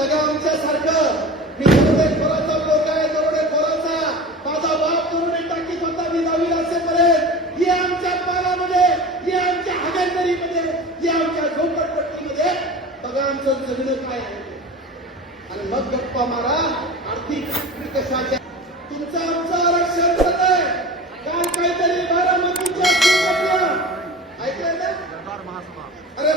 आमच्या सारखं. मी दरोडे खोराचा लोक आहे दरोडे खोराचा माझा बाप दरोडे टाकीत होता मी दहावी असेपर्यंत. हे आमच्या पालामध्ये हे आमच्या हगंदरीमध्ये हे आमच्या झोपडपट्टीमध्ये. बघा आमचं जगणं काय आहे. आणि मग गप्पा मारा आर्थिक कशाच्या. तुमचं आमचं आरक्षण झालंय. काल काहीतरी बारामतीच्या ऐकलंय ना अरे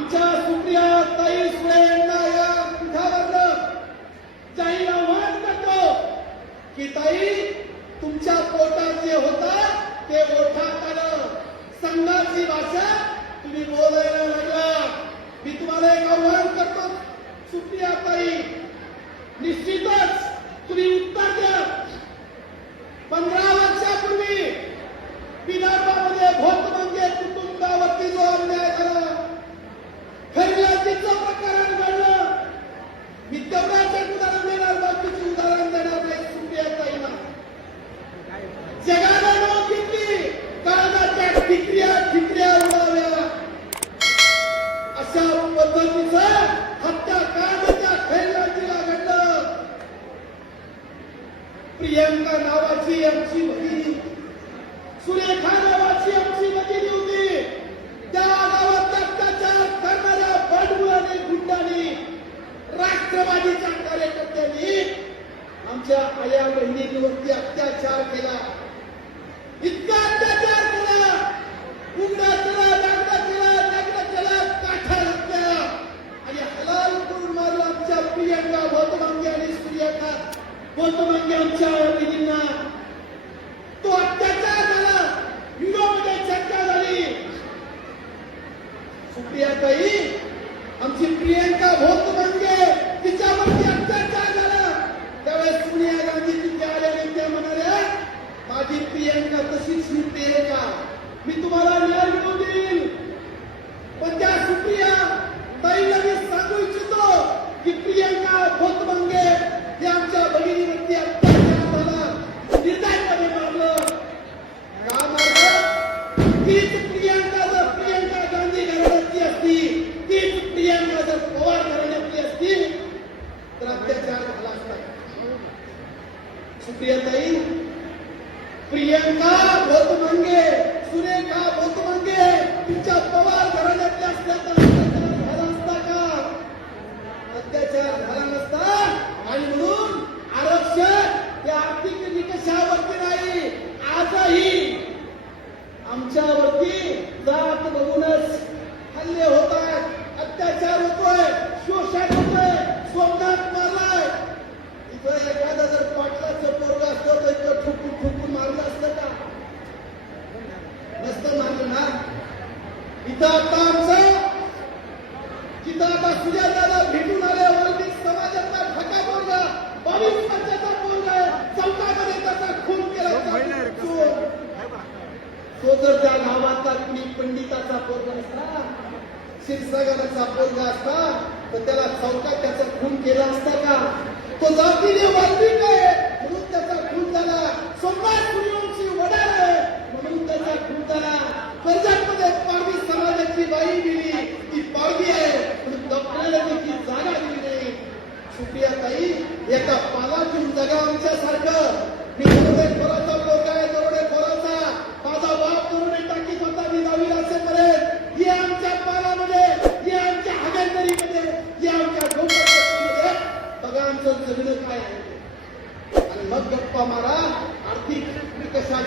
आमच्या सुप्रिया ताई सुळे यांना या पीठावरनं जाहीर आव्हान करतो की ताई तुमच्या पोटात जे होता ते ओठात आलं संघाची भाषा तुम्ही बोलायला लागला मी तुम्हाला एक आव्हान करतो. प्रियांका नावाची आमची भगिनी सुरेखा नावाची आमची भगिनी होती. त्या गावात अत्याचार करणाऱ्या बंडमुळाने गुंडांनी राष्ट्रवादीच्या कार्यकर्त्यांनी आमच्या आया बहिणींवरती अत्याचार केला. गौतमांगे म्हणजे आमच्या आया बहिणींना तो अत्याचार झाला व्हिडिओमध्ये चर्चा झाली. सुप्रियाताई आमची प्रियंका भोत म्हणजे तिच्यावरती अत्याचार झाला त्यावेळेस सोनिया गांधी तिथे आल्या आणि त्या म्हणाल्या माझी प्रियंका तशीच मिळते का मी तुम्हाला न्याय मिळवून देईल पण त्या सुप्रिया ताईला मी सांगू इच्छितो की प्रियंका भोत मंगे हे आमच्या भगिनीवरती अत्याचार झाला निर्दयपणे मारलं का मारलं तीच प्रियंका जर प्रियंका गांधी घराण्याची असती तीच प्रियंका जर पवार घराण्यातली असती तर अत्याचार झाला असता सुप्रियाताई प्रियंका भोतमंगे सुरेखा भोतमंगे तुमच्या पवार घराण्यातल्या असल्या तर अत्याचार झाला असता का अत्याचार झाला नसता आणि म्हणून आरक्षण हे आर्थिक निकषावरती नाही आजही आमच्यावरती जात बघूनच हल्ले होत आहेत अत्याचार होतोय शोषण होतोय सोमनाथ मारलाय इथं एखादा जर पाटलाचं पोरग असतं तर इथं ठुकून ठुकून मारलं असतं का नसतं मारलं ना इथं आता आमचं जिथं आता सुजाताला भेटून आले वाल्मिक समाजातला ठका पोरगा बावीस वर्षाचा पोरगा आहे. चौकामध्ये त्याचा खून केला चोर. तो जर त्या गावातला कुणी पंडिताचा पोरगा असता क्षीरसागराचा पोरगा असता तर त्याला चौकात त्याचा खून केला असता का? तो जा जगणं काय आहे? आणि मग गप्पा मारा आर्थिक विकासाच्या